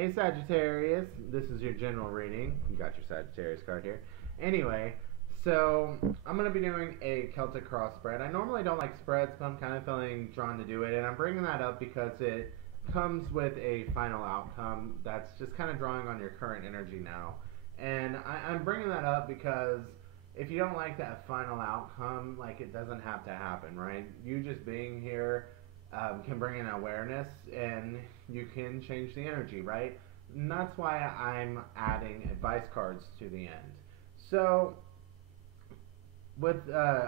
Hey Sagittarius, this is your general reading. You got your Sagittarius card here. Anyway, so I'm going to be doing a Celtic cross spread. I normally don't like spreads, but I'm kind of feeling drawn to do it. And I'm bringing that up because it comes with a final outcome that's just kind of drawing on your current energy now. And I'm bringing that up because if you don't like that final outcome, like it doesn't have to happen, right? You just being here can bring in awareness and you can change the energy, right? And that's why I'm adding advice cards to the end. So, with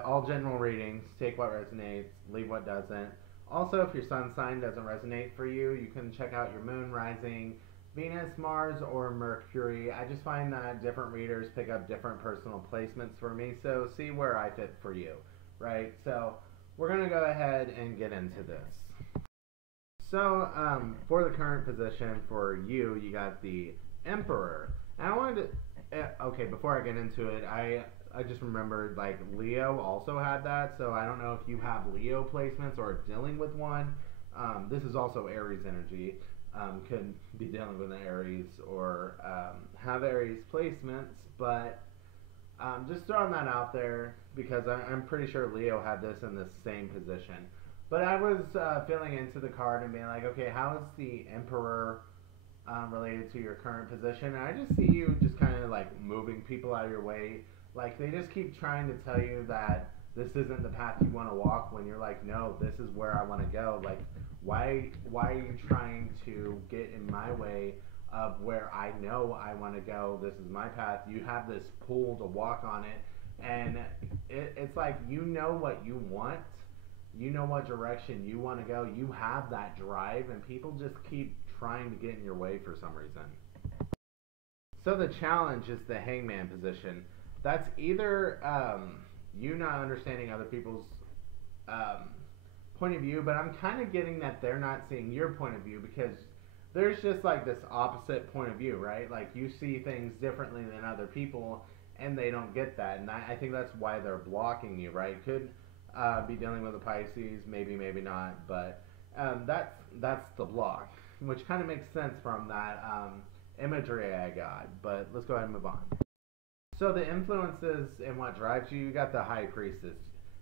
all general readings, take what resonates, leave what doesn't. Also, if your sun sign doesn't resonate for you, you can check out your moon, rising, Venus, Mars, or Mercury. I just find that different readers pick up different personal placements for me, so see where I fit for you, right? So, we're going to go ahead and get into this. So, for the current position for you, you got the Emperor. And I wanted to, okay, before I get into it, I just remembered, like, Leo also had that, so I don't know if you have Leo placements or dealing with one. This is also Aries energy. Could be dealing with an Aries or have Aries placements, but just throwing that out there because I'm pretty sure Leo had this in the same position. But I was feeling into the card and being like, okay, how is the Emperor related to your current position? And I just see you just kind of like moving people out of your way. Like they just keep trying to tell you that this isn't the path you want to walk when you're like, no, this is where I want to go. Like, why are you trying to get in my way of where I know I want to go? This is my path. You have this pull to walk on it, and it's like you know what you want. You know what direction you want to go. You have that drive, and people just keep trying to get in your way for some reason. So the challenge is the hangman position. That's either you not understanding other people's point of view, but I'm kind of getting that they're not seeing your point of view because there's just like this opposite point of view, right? Like you see things differently than other people and they don't get that. And I think that's why they're blocking you, right? Could be dealing with a Pisces, maybe, maybe not, but that's the block, which kind of makes sense from that imagery I got. But let's go ahead and move on. So the influences and what drives you, you got the High Priestess.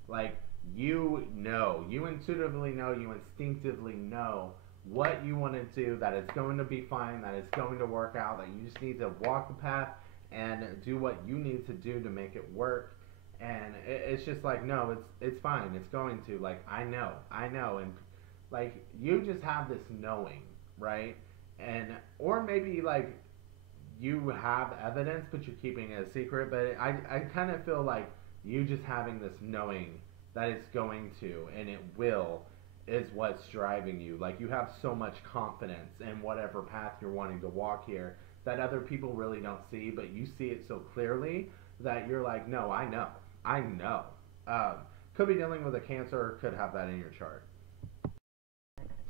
Like, you know, you intuitively know, you instinctively know what you want to do, that it's going to be fine, that it's going to work out, that you just need to walk the path and do what you need to do to make it work. And it's just like, no, it's fine, it's going to. Like, I know. And, like, you just have this knowing, right? And, or maybe, like, you have evidence, but you're keeping it a secret. But I kind of feel like you just having this knowing that it's going to and it will is what's driving you. Like you have so much confidence in whatever path you're wanting to walk here that other people really don't see, but you see it so clearly that you're like, no, I know. Could be dealing with a Cancer, could have that in your chart.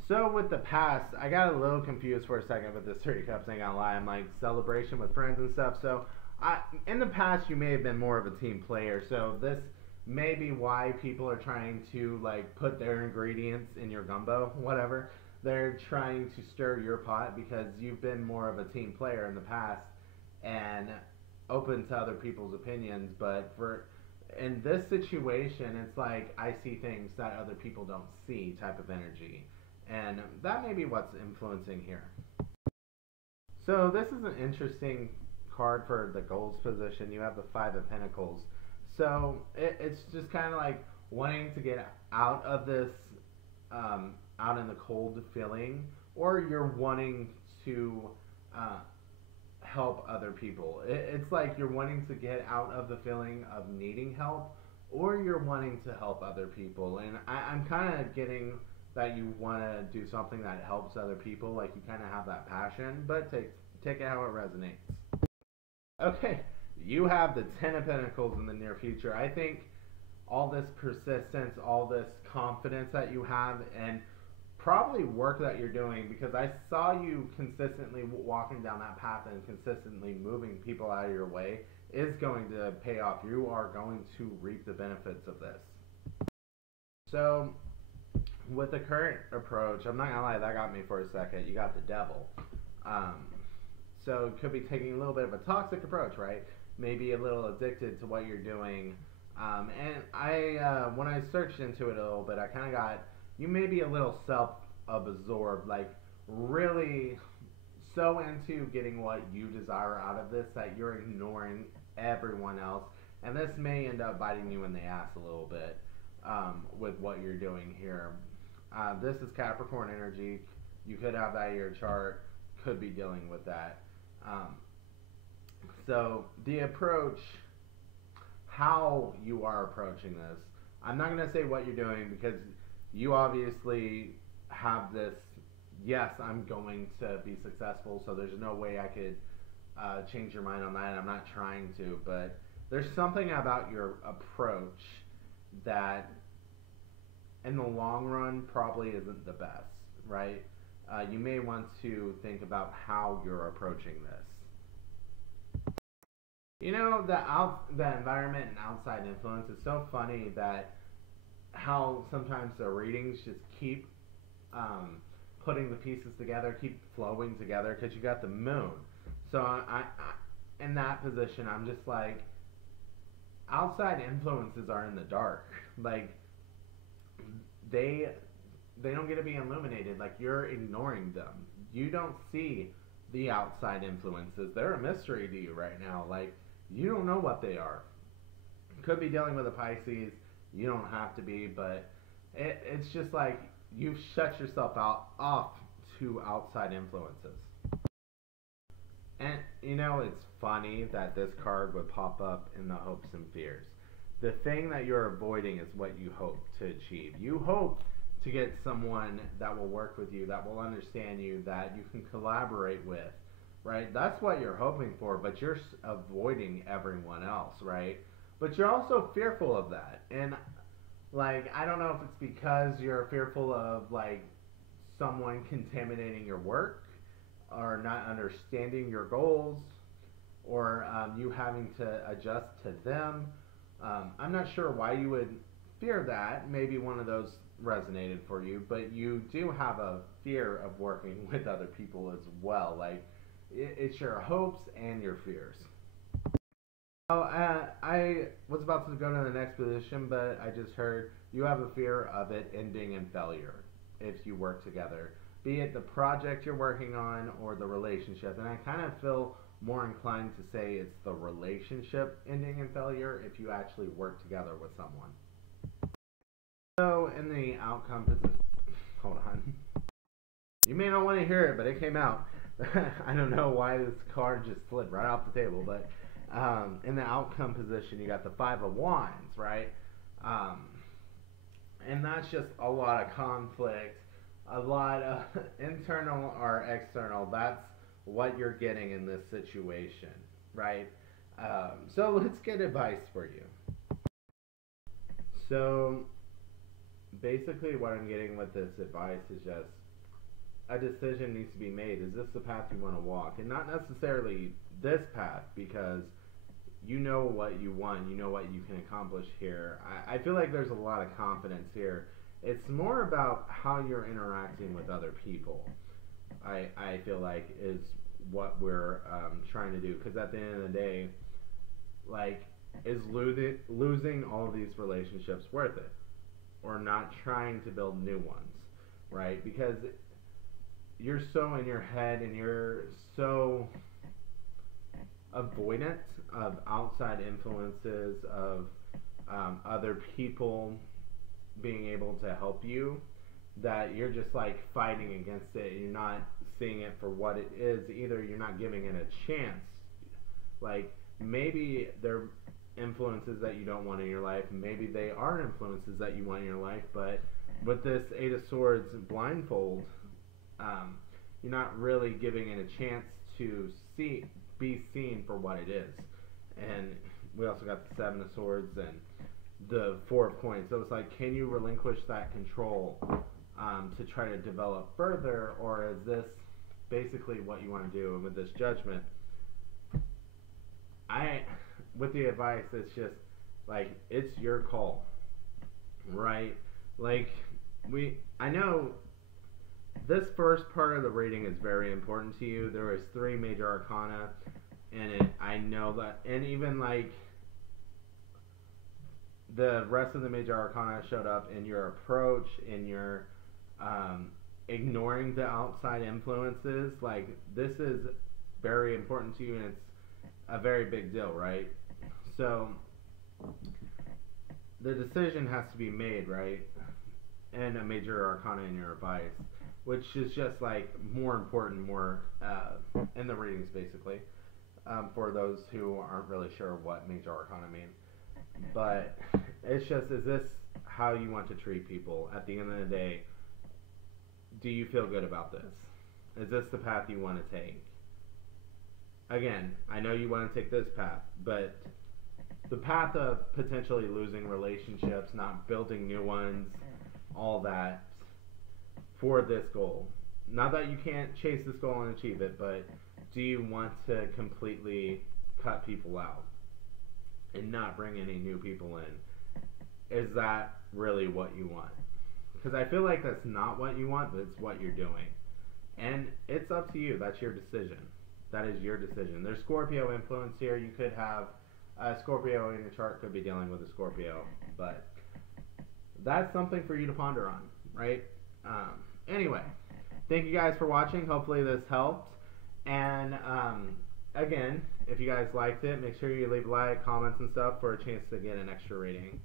So with the past, I got a little confused for a second with this 30 Cups, ain't gonna lie. I'm like, celebration with friends and stuff. So in the past, you may have been more of a team player. So this may be why people are trying to like put their ingredients in your gumbo, whatever. They're trying to stir your pot because you've been more of a team player in the past and open to other people's opinions. But in this situation, it's like I see things that other people don't see type of energy. And that may be what's influencing here. So this is an interesting card for the Golds position. You have the Five of Pentacles. So it's just kind of like wanting to get out of this, out in the cold feeling, or you're wanting to help other people. It's like you're wanting to get out of the feeling of needing help, or you're wanting to help other people. And I'm kind of getting that you want to do something that helps other people, like you kind of have that passion, but take it how it resonates. Okay, you have the Ten of Pentacles in the near future. I think all this persistence, all this confidence that you have, and probably work that you're doing, because I saw you consistently walking down that path and consistently moving people out of your way, is going to pay off. You are going to reap the benefits of this. So with the current approach, I'm not gonna lie, that got me for a second. You got the Devil. Um, so it could be taking a little bit of a toxic approach, right? Maybe a little addicted to what you're doing. And when I searched into it a little bit, I kind of got you may be a little self-absorbed, like really so into getting what you desire out of this that you're ignoring everyone else, and this may end up biting you in the ass a little bit with what you're doing here. This is Capricorn energy. You could have that in your chart. Could be dealing with that. So the approach, how you are approaching this, I'm not going to say what you're doing because you obviously have this, yes, I'm going to be successful, so there's no way I could change your mind on that, and I'm not trying to, but there's something about your approach that in the long run probably isn't the best, right? You may want to think about how you're approaching this. You know, the environment and outside influence is so funny that how sometimes the readings just keep putting the pieces together, keep flowing together because you got the moon. So I in that position, I'm just like, outside influences are in the dark. Like they don't get to be illuminated. Like you're ignoring them. You don't see the outside influences. They're a mystery to you right now. Like you don't know what they are. Could be dealing with a Pisces. You don't have to be, but it's just like you've shut yourself off to outside influences. And you know, it's funny that this card would pop up in the hopes and fears. The thing that you're avoiding is what you hope to achieve. You hope to get someone that will work with you, that will understand you, that you can collaborate with, right? That's what you're hoping for, but you're avoiding everyone else, right? But you're also fearful of that. And like, I don't know if it's because you're fearful of like someone contaminating your work or not understanding your goals or you having to adjust to them. I'm not sure why you would fear that. Maybe one of those resonated for you, but you do have a fear of working with other people as well. Like, it's your hopes and your fears. Oh, I was about to go to the next position, but I just heard you have a fear of it ending in failure if you work together, be it the project you're working on or the relationship. And I kind of feel more inclined to say it's the relationship ending in failure if you actually work together with someone. So in the outcome, hold on. You may not want to hear it, but it came out. I don't know why this card just slid right off the table, but in the outcome position, you got the Five of Wands, right? And that's just a lot of conflict, a lot of internal or external. That's what you're getting in this situation, right? So let's get advice for you. So basically what I'm getting with this advice is just a decision needs to be made. Is this the path you want to walk? And not necessarily this path, because you know what you want, you know what you can accomplish here. I feel like there's a lot of confidence here. It's more about how you're interacting with other people, I feel like, is what we're trying to do. Because at the end of the day, like, is losing all of these relationships worth it? Or not trying to build new ones, right? Because you're so in your head and you're so avoidant of outside influences, of other people being able to help you, that you're just like fighting against it. You're not seeing it for what it is. Either you're not giving it a chance. Like, maybe they're influences that you don't want in your life. Be they are influences that you want in your life, but with this Eight of Swords blindfold, you're not really giving it a chance to be seen for what it is. And we also got the Seven of Swords and the Four of Coins. So it's like, can you relinquish that control to try to develop further, or is this basically what you want to do? And with this Judgment, with the advice, it's just like, it's your call, right? Like, I know this first part of the reading is very important to you. There is 3 major arcana in it. I know that, and even like the rest of the major arcana showed up in your approach, in your ignoring the outside influences. Like, this is very important to you, and it's a very big deal, right? So the decision has to be made, right? And a major arcana in your advice, which is just like more important, more in the readings, basically, for those who aren't really sure what major arcana mean. But it's just, is this how you want to treat people at the end of the day? Do you feel good about this? Is this the path you want to take? Again, I know you want to take this path, but the path of potentially losing relationships, not building new ones, all that, for this goal. Not that you can't chase this goal and achieve it, but do you want to completely cut people out and not bring any new people in? Is that really what you want? Because I feel like that's not what you want, but it's what you're doing. And it's up to you. That's your decision. That is your decision. There's Scorpio influence here. You could have a Scorpio in your chart, could be dealing with a Scorpio, but that's something for you to ponder on, right? Anyway, thank you guys for watching. Hopefully this helped. And again, if you guys liked it, make sure you leave a like, comments, and stuff for a chance to get an extra rating.